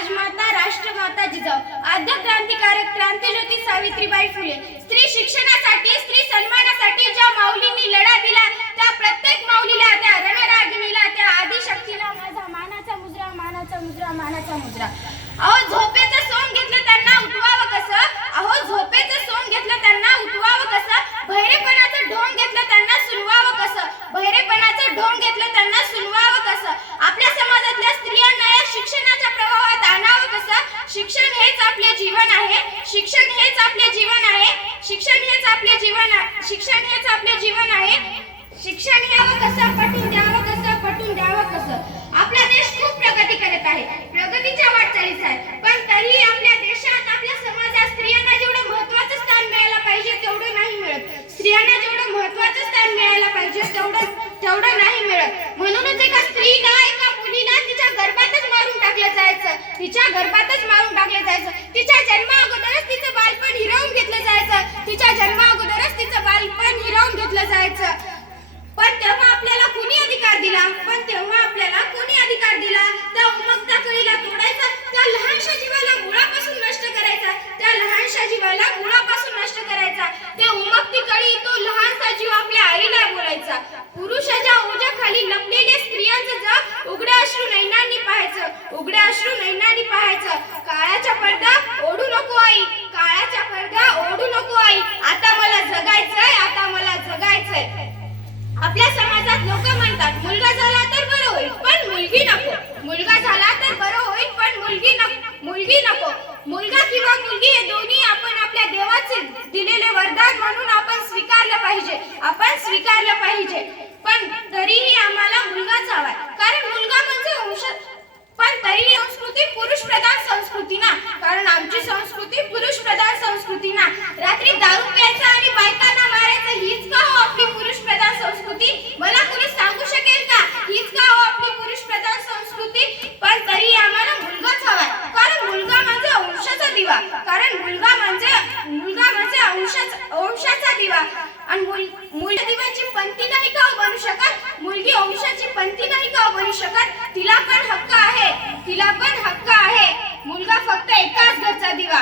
राजमाता राष्ट्रमाता जिजाऊ, आद्य क्रांतिकारक क्रांतिज्योती सावित्रीबाई फुले, स्त्री शिक्षणासाठी स्त्री सन्मानासाठी ज्या माऊलींनी लढा दिला त्या प्रत्येक माऊलीला, त्या रणरागिणीला, त्या आदिशक्तीला माझा मानाचा मुजरा, मानाचा मुजरा, मानाचा मुजरा. अहो झोपेचं सोंग घेतलं त्यांना उठवावं कसं, अहो झोपेचं सोंग घेतलं त्यांना उठवावं कसं, बहिरेपणाचं ढोंग घेतलं त्यांना सुलवावं कसं, बहिरेपणाचं ढोंग घेतलं त्यांना सुलवावं कसं. आपल्या समाजातल्या स्त्रियांना या शिक्षणाच्या प्रवाहात आणावं कसं. शिक्षण हेच आपले जीवन आहे, शिक्षण हेच आपले जीवन आहे, शिक्षण हेच आपले जीवन आहे, शिक्षण हेच आपले जीवन आहे. शिक्षण घ्यावं कसं, पटवून द्यावं कसं, पटवून द्यावं कसं. आपला देश खूप प्रगती करत आहे, प्रगतीच्या वाटचालीस आहे, पण तरीही आपल्या देशात, आपल्या समाजात स्त्रियांना जेवढं महत्त्वाचं स्थान मिळायला पाहिजे तेवढं नाही मिळत. स्त्रियांना जेवढं महत्त्वाचं स्थान मिळायला पाहिजे तेवढं नाही मिळत. म्हणूनच एका स्त्रीला, एका मुलीला तिच्या गर्भातच मारून टाकलं जायचं, तिच्या गर्भातच मारून टाकलं जायचं. तिच्या जन्मा अगोदरच तिचं बालपण हिरावून घेतलं जायचं, तिच्या जन्मा अगोदरच तिचं बालपण हिरावून घेतलं जायचं. पण तेव्हा आपल्याला कोणी अधिकार दिला, पण तेव्हा आपल्याला कोणी अधिकार दिला. त्या उमगत्या कळीला तोडायचा, त्या लहानशा जीवाला मुळापासून नष्ट करायचा, त्या लहानशा जीवाला मुळापासून नष्ट करायचा. ते उमगती कळी, तो लहानसा जीव आपल्या आईला बोलायचा. पुरुषाच्या ओझ्याखाली लपलेले स्त्रियांचं जग उघड्या अश्रू नैनांनी पाहायचं, उघड्या अश्रू नैनांनी पाहायचं. काळाचा पडदा ओढू नको आई, काळाचा पडदा ओढू नको आई, आता मला जगायचंय, आता मला जगायचंय. आपल्या समाजात लोक म्हणतात मुलगा झाला तर बरं होईल पण मुलगी नको, मुलगा झाला तर बरं होईल पण मुलगी नको. मुलगा किंवा मुलगी हे दोन्ही आपण आपल्या देवाचे दिलेले वरदान म्हणून आपण स्वीकारलं पाहिजे, आपण स्वीकारलं पाहिजे. पण तरीही आम्हाला मुलगाच हवाय, कारण मुलगा म्हणजे वंश. पण तरीही संस्कृती पुरुष प्रधान संस्कृती ना, कारण आमची संस्कृती पुरुष प्रधान संस्कृती ना. रात्री दारू प्यायचं आणि बायकांना मारायचं हीच का हो आपली पुरुष प्रधान संस्कृती? मला कोणी सांगू शकेल का हीच का हो आपली पुरुष प्रधान संस्कृती? पण तरी आम्हाला मुलगाच हवाय, कारण मुलगा म्हणजे वंशाचा दिवा, कारण मुलगा म्हणजे वंशाचा दिवा. आणि मुलगी दिव्याची पंथी नाही का बनू शकत, मुलगी वंशाची पंथी नाही का बनू शकत. तिला पण हक्क आहे, तिला पण हक्क आहे. मुलगा फक्त एकाच घरचा दिवा,